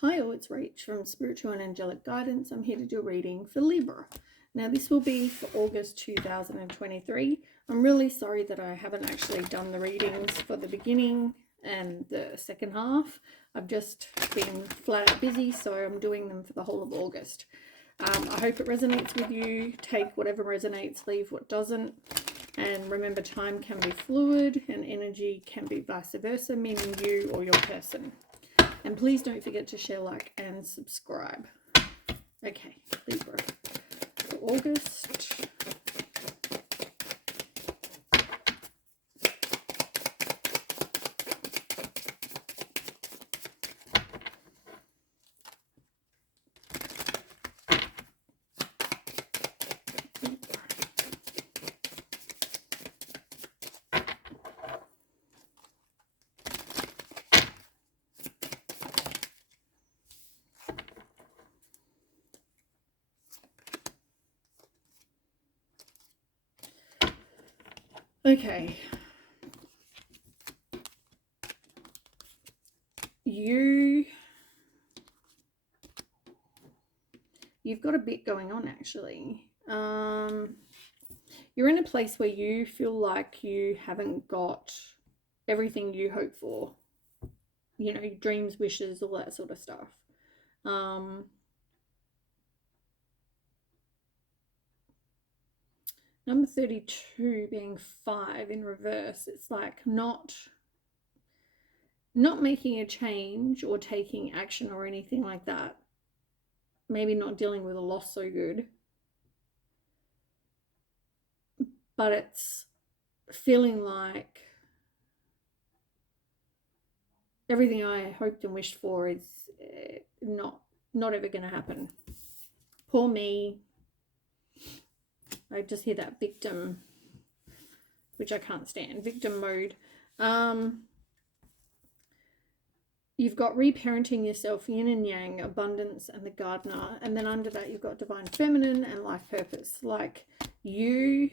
Hi all, it's Rach from Spiritual and Angelic Guidance. I'm here to do a reading for Libra. Now this will be for August 2023. I'm really sorry that I haven't actually done the readings for the beginning and the second half. I've just been flat out busy, so I'm doing them for the whole of August. I hope it resonates with you. Take whatever resonates, leave what doesn't. And remember, time can be fluid and energy can be vice versa, meaning you or your person. And please don't forget to share, like, and subscribe. Okay, Libra. For August. Okay. You've got a bit going on, actually. You're in a place where you feel like you haven't got everything you hope for. You know, dreams, wishes, all that sort of stuff. Number 32 being 5 in reverse. It's like not making a change or taking action or anything like that. Maybe not dealing with a loss so good. But it's feeling like everything I hoped and wished for is not ever going to happen. Poor me. I just hear that victim, which I can't stand. Victim mode. You've got reparenting yourself, yin and yang, abundance, and the gardener. And then under that, you've got divine feminine and life purpose. Like you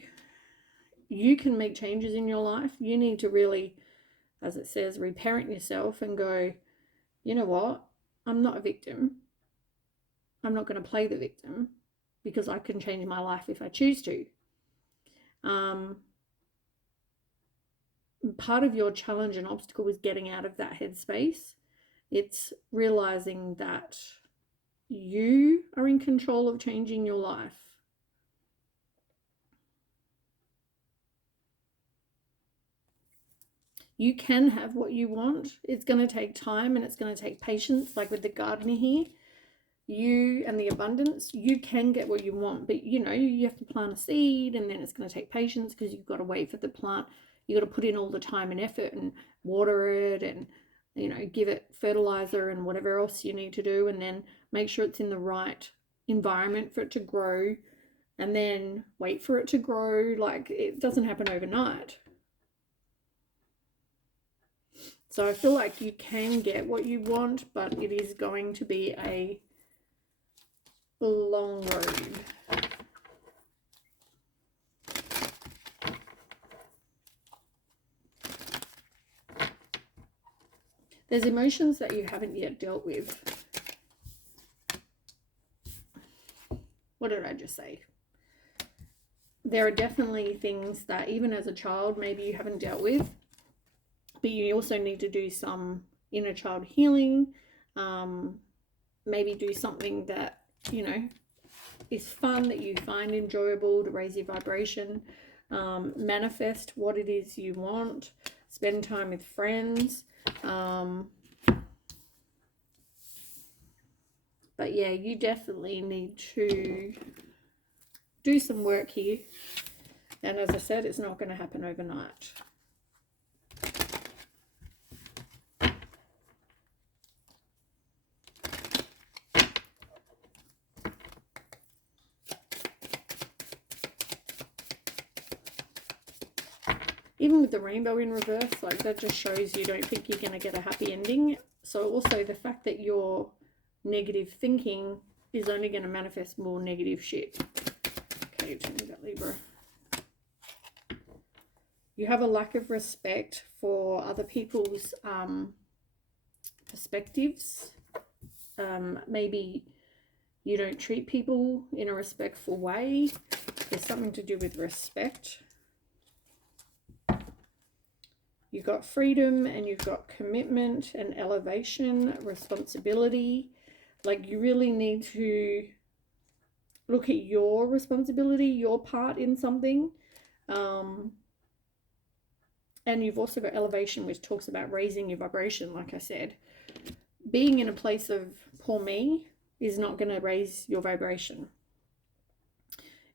can make changes in your life. You need to really, as it says, reparent yourself and go, you know what? I'm not a victim. I'm not going to play the victim because I can change my life if I choose to. Part of your challenge and obstacle is getting out of that headspace. It's realizing that you are in control of changing your life. You can have what you want. It's going to take time and it's going to take patience, like with the gardener here. You and the abundance, you can get what you want, but you know, you have to plant a seed and then it's going to take patience because you've got to wait for the plant. You've got to put in all the time and effort and water it and, you know, give it fertilizer and whatever else you need to do, and then make sure it's in the right environment for it to grow, and then wait for it to grow. Like, it doesn't happen overnight. So I feel like you can get what you want, but it is going to be a long road. There's emotions that you haven't yet dealt with. What did I just say? There are definitely things that even as a child maybe you haven't dealt with, but you also need to do some inner child healing. Maybe do something that, you know, is fun, that you find enjoyable to raise your vibration. Manifest what it is you want. Spend time with friends. But yeah, you definitely need to do some work here. And as I said, it's not going to happen overnight. Even with the rainbow in reverse, like, that just shows you don't think you're going to get a happy ending. So also the fact that your negative thinking is only going to manifest more negative shit. Okay, tell me about Libra. You have a lack of respect for other people's perspectives. Maybe you don't treat people in a respectful way. There's something to do with respect. You've got freedom and you've got commitment and elevation, responsibility. Like, you really need to look at your responsibility, your part in something. And you've also got elevation, which talks about raising your vibration, like I said. Being in a place of poor me is not going to raise your vibration.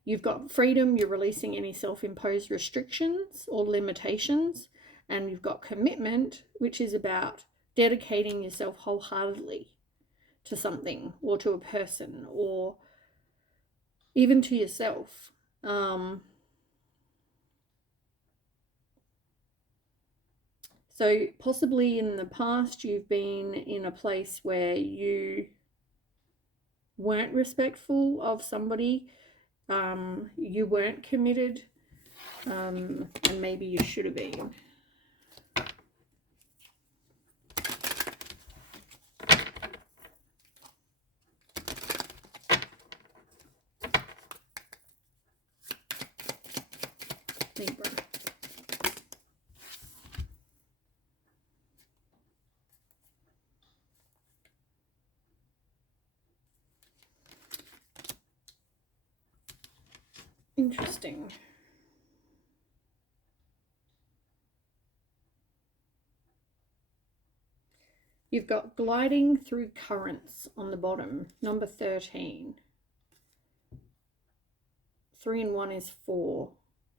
You've got freedom, you're releasing any self-imposed restrictions or limitations. And you've got commitment, which is about dedicating yourself wholeheartedly to something or to a person or even to yourself. So possibly in the past, you've been in a place where you weren't respectful of somebody, you weren't committed, and maybe you should have been. Libra. Interesting. You've got gliding through currents on the bottom, number 13. 3 and 1 is 4,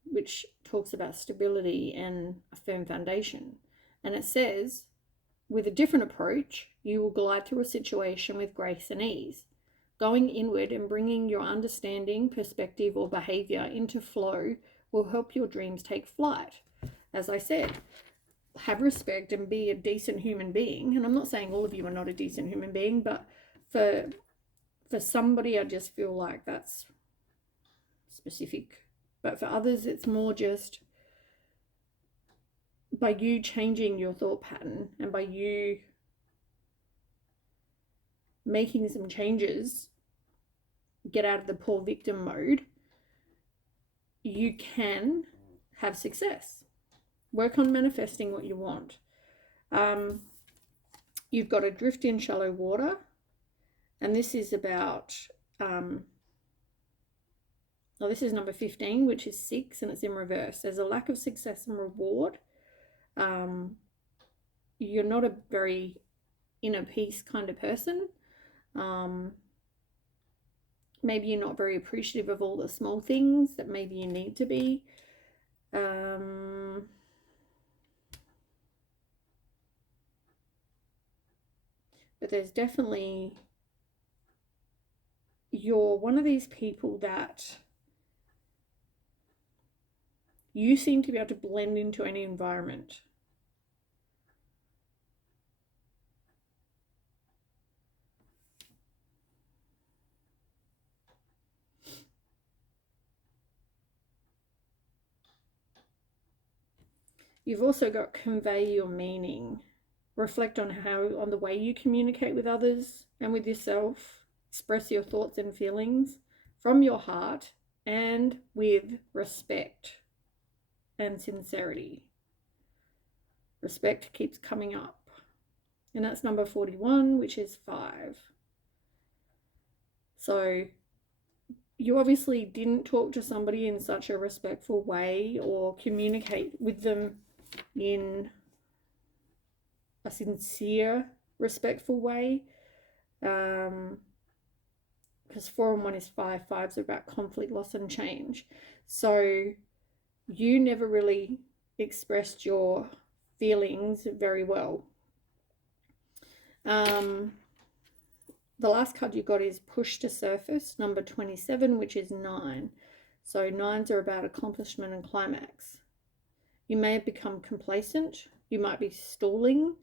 which talks about stability and a firm foundation. And it says, with a different approach, you will glide through a situation with grace and ease. Going inward and bringing your understanding, perspective, or behavior into flow will help your dreams take flight. As I said, have respect and be a decent human being. And I'm not saying all of you are not a decent human being, but for somebody, I just feel like that's specific. But for others, it's more just by you changing your thought pattern and by you making some changes, get out of the poor victim mode, you can have success. Work on manifesting what you want. You've got adrift in shallow water, and this is about, this is number 15, which is 6, and it's in reverse. There's a lack of success and reward. You're not a very inner peace kind of person. Maybe you're not very appreciative of all the small things that maybe you need to be. But there's definitely, you're one of these people that you seem to be able to blend into any environment. You've also got convey your meaning. Reflect on the way you communicate with others and with yourself. Express your thoughts and feelings from your heart and with respect and sincerity. Respect keeps coming up. And that's number 41, which is 5. So you obviously didn't talk to somebody in such a respectful way or communicate with them in a sincere, respectful way. Because 4 and 1 is 5. 5's about conflict, loss, and change. So you never really expressed your feelings very well. The last card you got is push to surface, number 27, which is 9. So 9s are about accomplishment and climax. You may have become complacent. You might be stalling.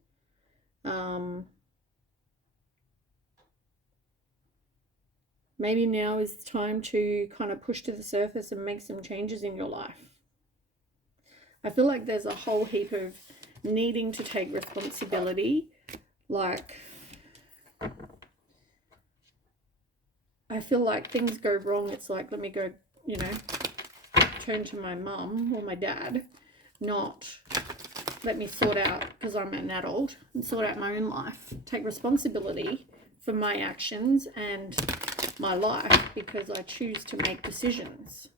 Maybe now is the time to kind of push to the surface and make some changes in your life. I feel like there's a whole heap of needing to take responsibility, like I feel like things go wrong. It's like, let me go, you know, turn to my mum or my dad, not let me sort out, because I'm an adult, and sort out my own life. Take responsibility for my actions and my life, because I choose to make decisions.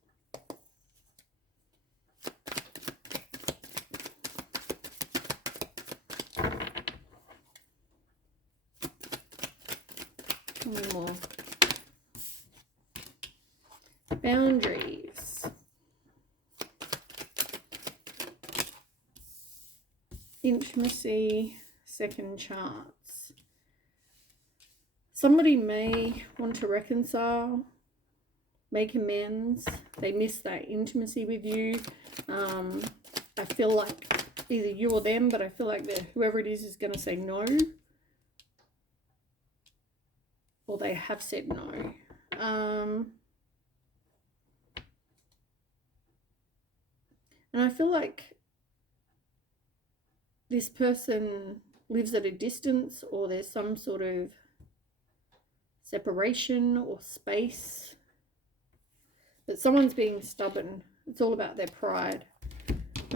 Any more? Boundaries. Intimacy, second chance. Somebody may want to reconcile, make amends. They miss that intimacy with you. I feel like either you or them, but I feel like whoever it is going to say no. Or they have said no. And I feel like this person lives at a distance, or there's some sort of separation or space. But someone's being stubborn. It's all about their pride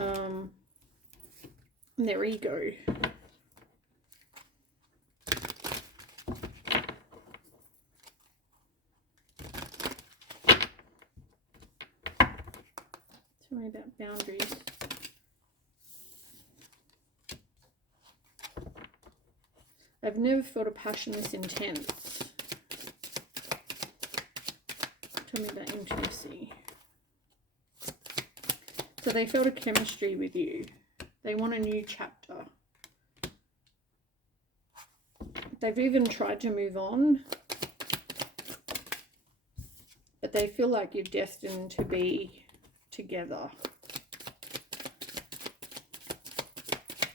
and their ego. Tell me about boundaries. I've never felt a passion this intense. Tell me about intimacy. So they felt a chemistry with you. They want a new chapter. They've even tried to move on, but they feel like you're destined to be together.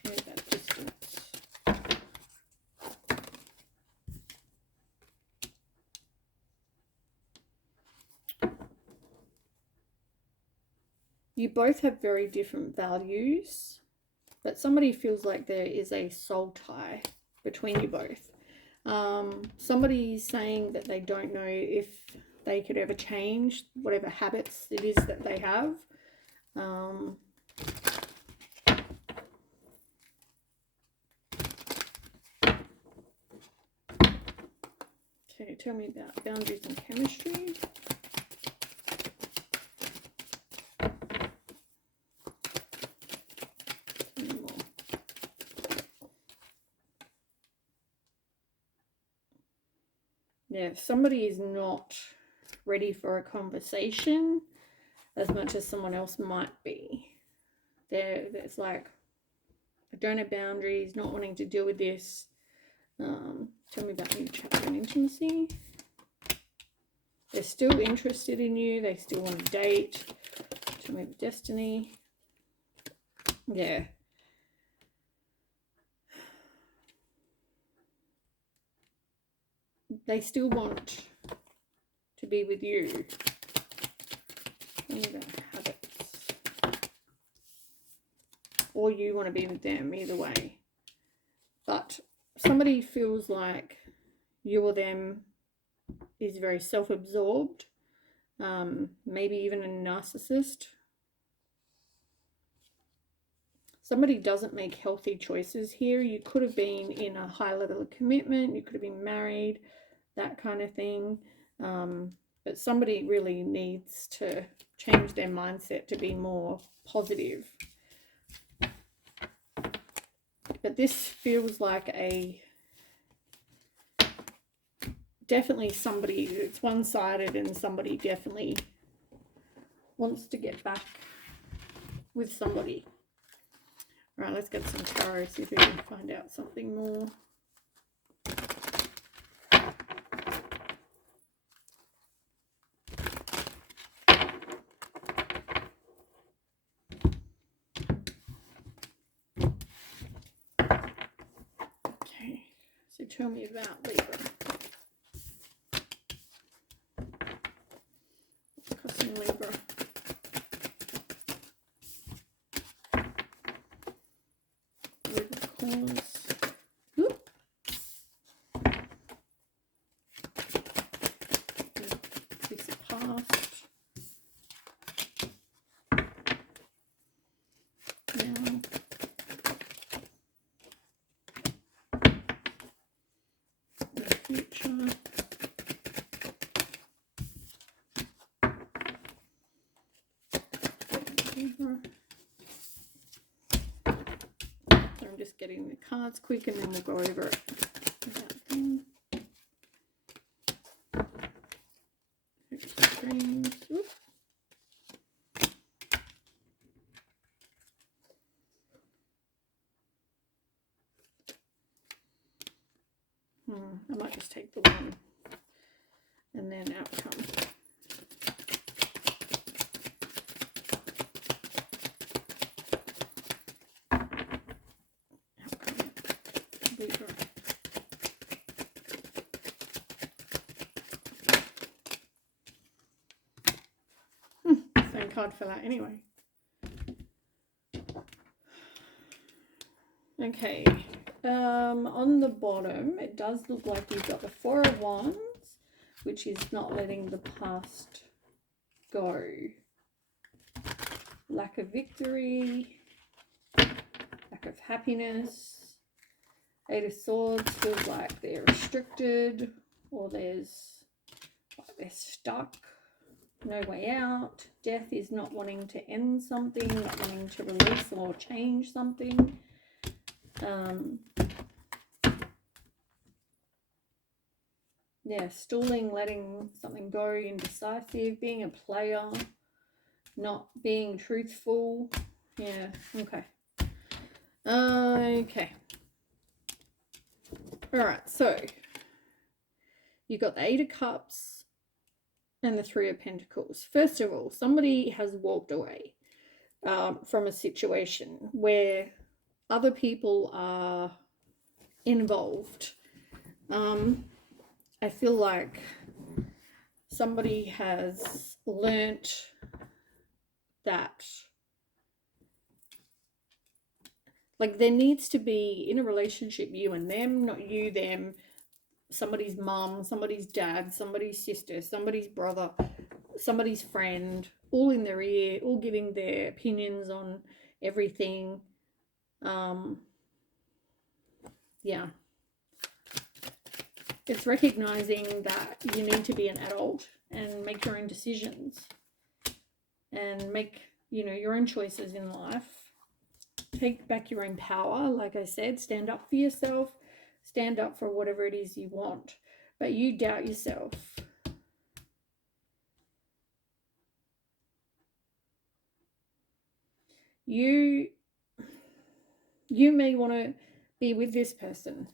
Where's that distance? You both have very different values, but somebody feels like there is a soul tie between you both. Somebody's saying that they don't know if they could ever change whatever habits it is that they have. Okay, tell me about boundaries and chemistry. Yeah, if somebody is not ready for a conversation as much as someone else might be. It's like, I don't have boundaries, not wanting to deal with this. Tell me about new chapter and intimacy. They're still interested in you. They still want to date. Tell me about destiny. Yeah. They still want to be with you. Tell me about habits. Or you want to be with them, either way. But somebody feels like you or them is very self-absorbed, maybe even a narcissist. Somebody doesn't make healthy choices here. You could have been in a high level of commitment, you could have been married, that kind of thing. But somebody really needs to change their mindset to be more positive. But this feels like definitely somebody, it's one-sided, and somebody definitely wants to get back with somebody. All right, let's get some tarot, see if we can find out something more. Okay, so tell me about Libra. Cussing Libra. Libra cause. Oop. past. Now, the future. I'm just getting the cards quick and then we'll go over it. Dreams. I might just take the one and then outcome. Libra. Same card fell out anyway. Okay. On the bottom, it does look like you've got the Four of Wands, which is not letting the past go. Lack of victory, lack of happiness. Eight of Swords feels like they're restricted, or they're stuck, no way out. Death is not wanting to end something, not wanting to release or change something. Yeah, stalling, letting something go, indecisive, being a player, not being truthful. Yeah, okay. Okay. Alright, so you've got the Eight of Cups and the Three of Pentacles. First of all, somebody has walked away from a situation where other people are involved. I feel like somebody has learnt that, like, there needs to be, in a relationship, you and them, not you, them, somebody's mum, somebody's dad, somebody's sister, somebody's brother, somebody's friend, all in their ear, all giving their opinions on everything. Yeah. It's recognizing that you need to be an adult and make your own decisions and make, your own choices in life. Take back your own power. Like I said, stand up for yourself, stand up for whatever it is you want, but you doubt yourself. You may want to be with this person.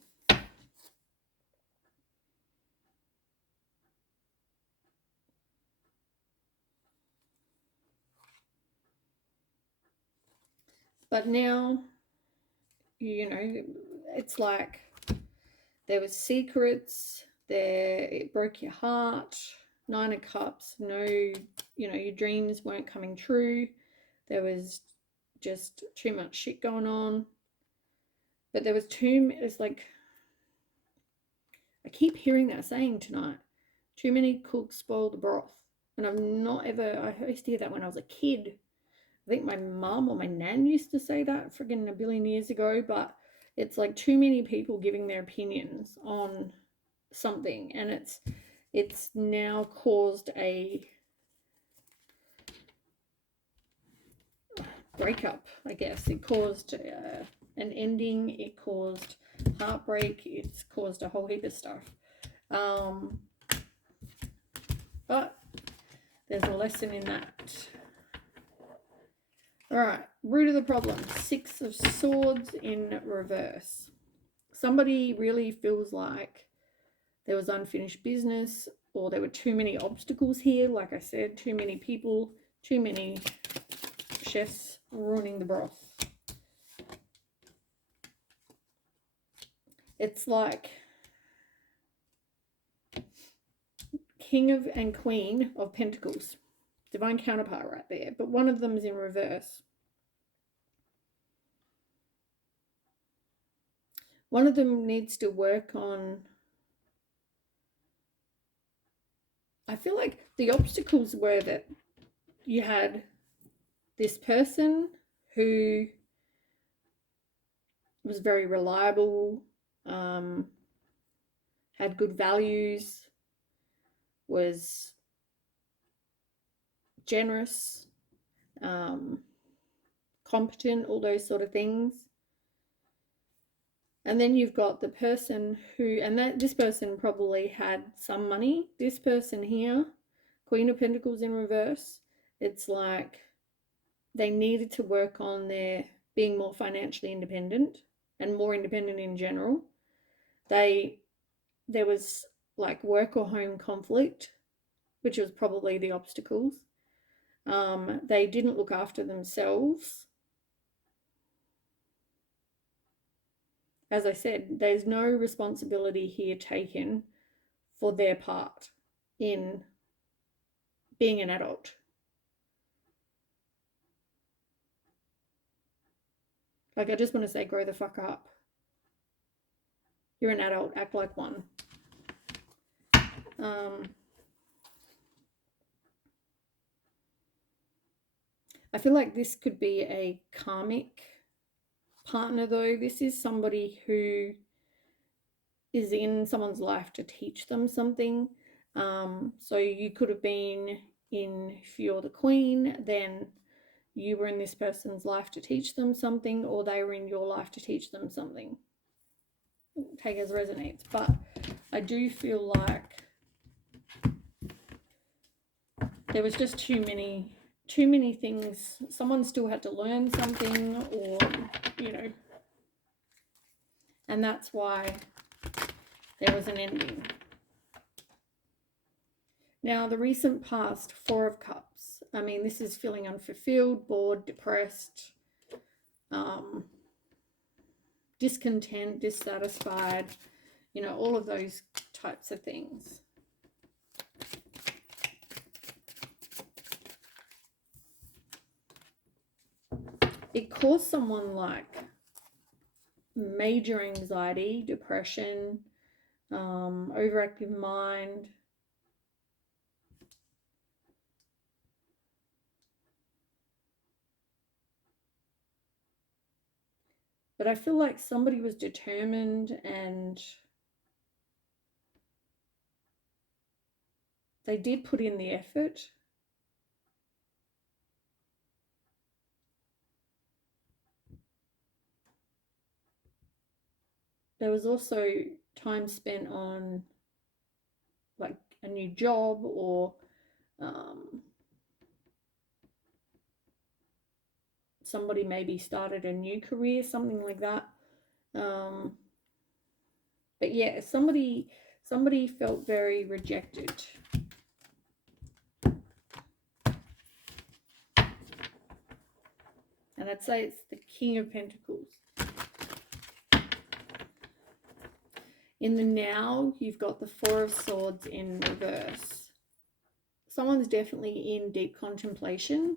But now, it's like there was secrets there, it broke your heart. Nine of Cups, no, your dreams weren't coming true. There was just too much shit going on. But there was it's like, I keep hearing that saying tonight, too many cooks spoil the broth. And I used to hear that when I was a kid. I think my mum or my nan used to say that friggin' a billion years ago, but it's like too many people giving their opinions on something, and it's now caused a breakup, I guess. It caused an ending, it caused heartbreak, it's caused a whole heap of stuff. But there's a lesson in that. Alright, root of the problem, Six of Swords in reverse. Somebody really feels like there was unfinished business, or there were too many obstacles here. Like I said, too many people, too many chefs ruining the broth. It's like King of and Queen of Pentacles. Divine counterpart right there. But one of them is in reverse. One of them needs to work on... I feel like the obstacles were that you had this person who was very reliable, had good values, was generous, competent, all those sort of things. And then you've got the person who, and this person probably had some money. This person here, Queen of Pentacles in reverse, it's like they needed to work on their being more financially independent and more independent in general. There was like work or home conflict, which was probably the obstacles. They didn't look after themselves. As I said, there's no responsibility here taken for their part in being an adult. Like, I just want to say, grow the fuck up. You're an adult, act like one. I feel like this could be a karmic partner, though. This is somebody who is in someone's life to teach them something. So you could have been in, if you're the queen, then you were in this person's life to teach them something, or they were in your life to teach them something. Take as resonates. But I do feel like there was just too many things. Someone still had to learn something, or, you know, and that's why there was an ending. Now, the recent past, Four of Cups. I mean, this is feeling unfulfilled, bored, depressed, discontent, dissatisfied, you know, all of those types of things. It caused someone like major anxiety, depression, overactive mind. But I feel like somebody was determined and they did put in the effort. There was also time spent on like a new job, or somebody maybe started a new career, something like that. But yeah, somebody felt very rejected. And I'd say it's the King of Pentacles. In the now, you've got the Four of Swords in reverse. Someone's definitely in deep contemplation.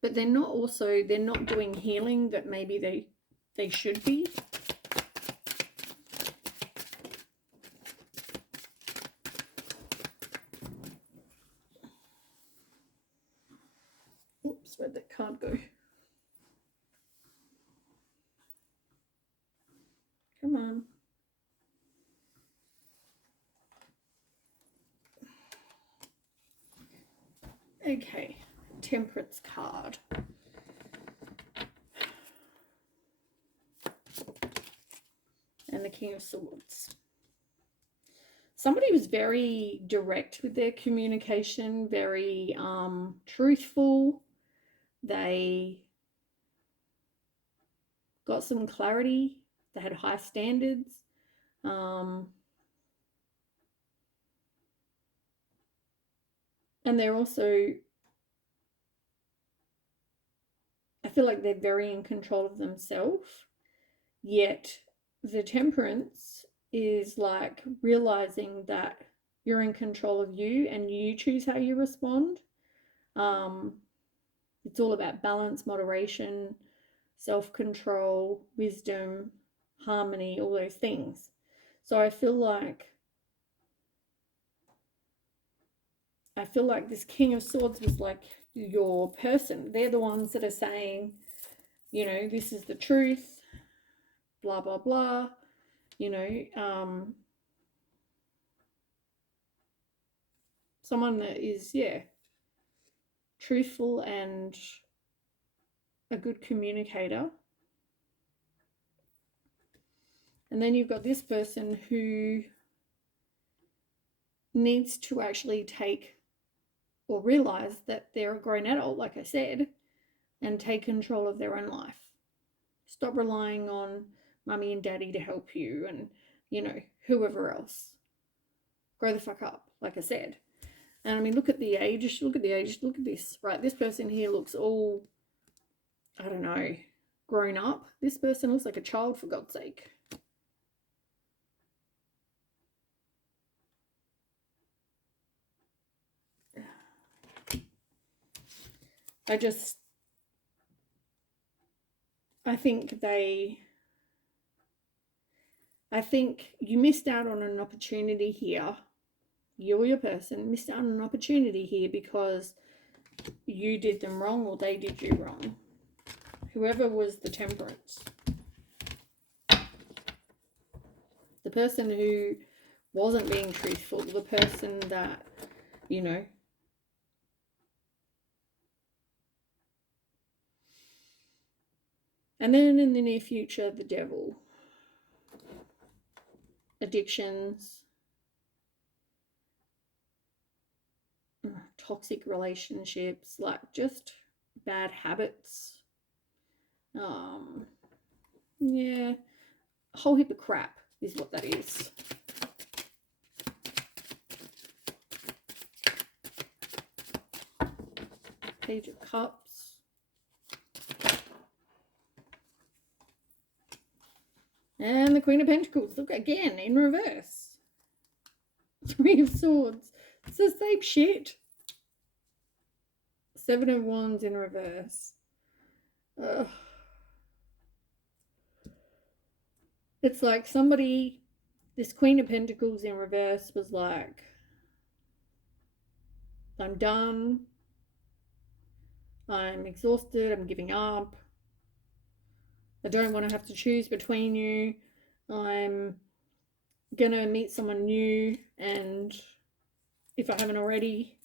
But they're not doing healing that maybe they should be. Oops, where'd that card go? Come on. Okay, Temperance card. And the King of Swords. Somebody was very direct with their communication, very truthful. They got some clarity. They had high standards. And they're also, I feel like they're very in control of themselves. Yet the Temperance is like realizing that you're in control of you and you choose how you respond. It's all about balance, moderation, self-control, wisdom, harmony, all those things. So I feel like I feel like this King of Swords was like your person. They're the ones that are saying, you know, this is the truth, blah, blah, blah, you know, someone that is, yeah, truthful and a good communicator. And then you've got this person who needs to actually take or realize that they're a grown adult, like I said, and take control of their own life. Stop relying on mummy and daddy to help you and, you know, whoever else. Grow the fuck up, like I said. And I mean, look at the age, look at this, right? This person here looks all, I don't know, grown up. This person looks like a child, for God's sake. I think you missed out on an opportunity here. You or your person missed out on an opportunity here because you did them wrong or they did you wrong. Whoever was the Temperance. The person who wasn't being truthful, the person that, you know, and then in the near future, the Devil. Addictions, toxic relationships, like just bad habits. Yeah, a whole heap of crap is what that is. Page of Cups. And the Queen of Pentacles. Look, again, in reverse. Three of Swords. It's the same shit. Seven of Wands in reverse. Ugh. It's like somebody, this Queen of Pentacles in reverse was like, I'm done. I'm exhausted. I'm giving up. I don't want to have to choose between you. I'm going to meet someone new, and if I haven't already,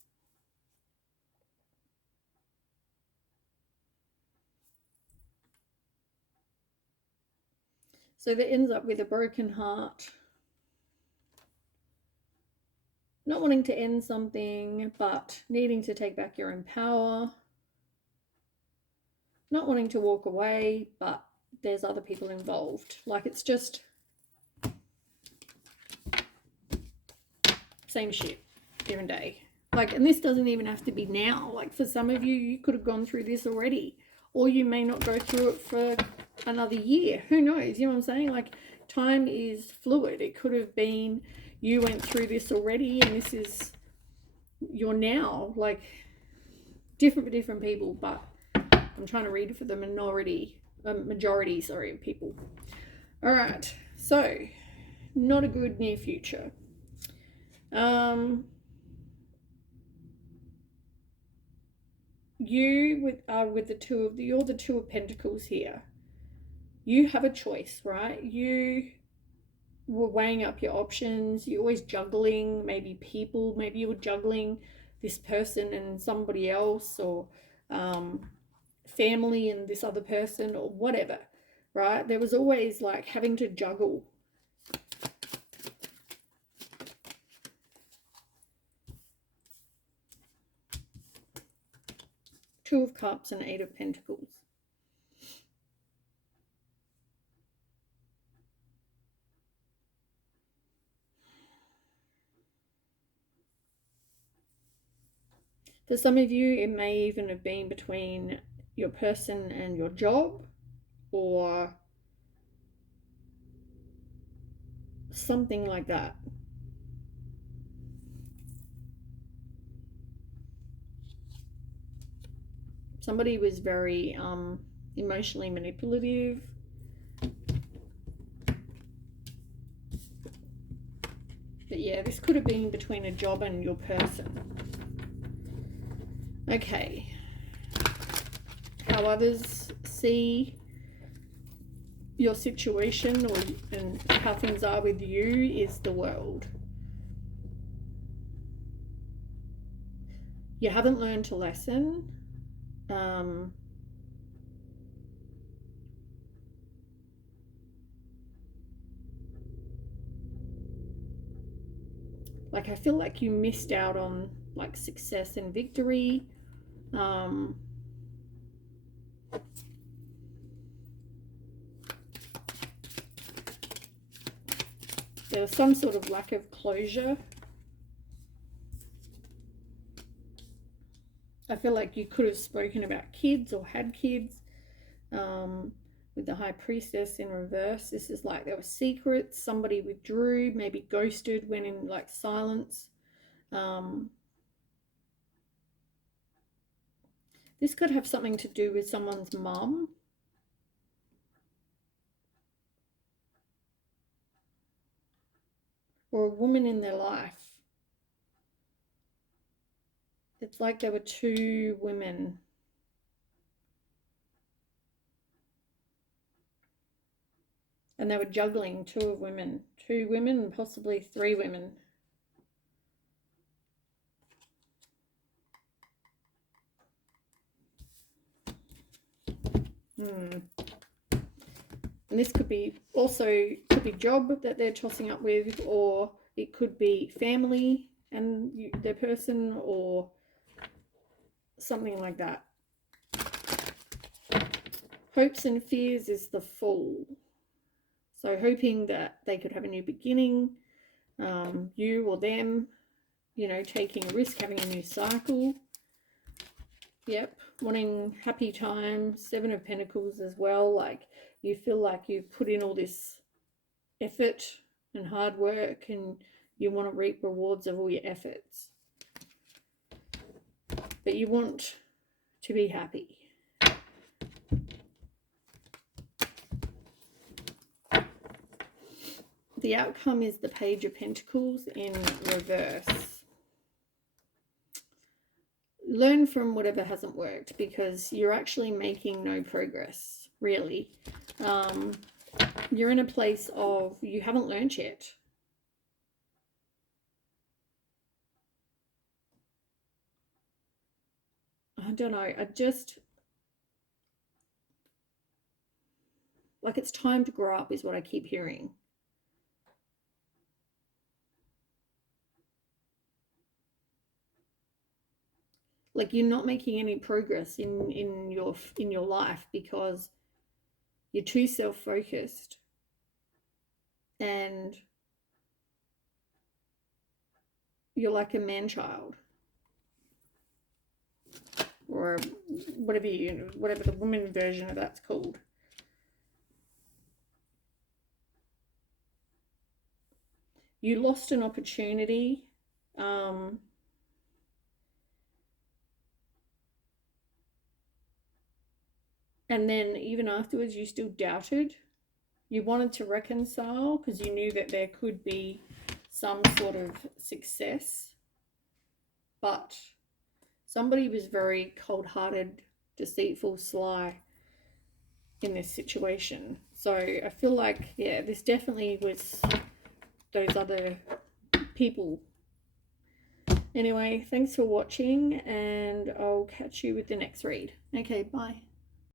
so that ends up with a broken heart, not wanting to end something, but needing to take back your own power, not wanting to walk away, but there's other people involved. Like, it's just same shit, different day. Like, and this doesn't even have to be now. Like, for some of you, you could have gone through this already, or you may not go through it for another year. Who knows? You know what I'm saying? Like, time is fluid. It could have been you went through this already, and this is you're now. Like, different for different people, but I'm trying to read for the majority, sorry, of people. All right, so not a good near future. You're the Two of Pentacles here. You have a choice, right? You were weighing up your options. You're always juggling, maybe people, maybe you were juggling this person and somebody else, or family and this other person, or whatever, right? There was always like having to juggle. Two of Cups and Eight of Pentacles. For some of you, it may even have been between your person and your job, or something like that. Somebody was very emotionally manipulative. But yeah, this could have been between a job and your person. Okay. How others see your situation and how things are with you is the world. You haven't learned a lesson. Like, I feel like you missed out on like success and victory. There was some sort of lack of closure. I feel like you could have spoken about kids or had kids. With the High Priestess in reverse, this is like there were secrets, somebody withdrew, maybe ghosted, went in like silence. This could have something to do with someone's mum. Or a woman in their life. It's like there were two women. And they were juggling two women and possibly three women. And this could be job that they're tossing up with, or it could be family and their person, or something like that. Hopes and fears is the Fool. So hoping that they could have a new beginning, you or them, you know, taking a risk, having a new cycle. Yep, wanting happy times. Seven of Pentacles as well. Like, you feel like you've put in all this effort and hard work, and you want to reap rewards of all your efforts. But you want to be happy. The outcome is the Page of Pentacles in reverse. Learn from whatever hasn't worked, because you're actually making no progress, really. You're in a place of you haven't learned yet. I don't know. I just, like, it's time to grow up is what I keep hearing. Like, you're not making any progress in your life because you're too self-focused, and you're like a man-child, or whatever whatever the woman version of that's called. You lost an opportunity. And then even afterwards, you still doubted. You wanted to reconcile because you knew that there could be some sort of success. But somebody was very cold-hearted, deceitful, sly in this situation. So I feel like, yeah, this definitely was those other people. Anyway, thanks for watching, and I'll catch you with the next read. Okay, bye.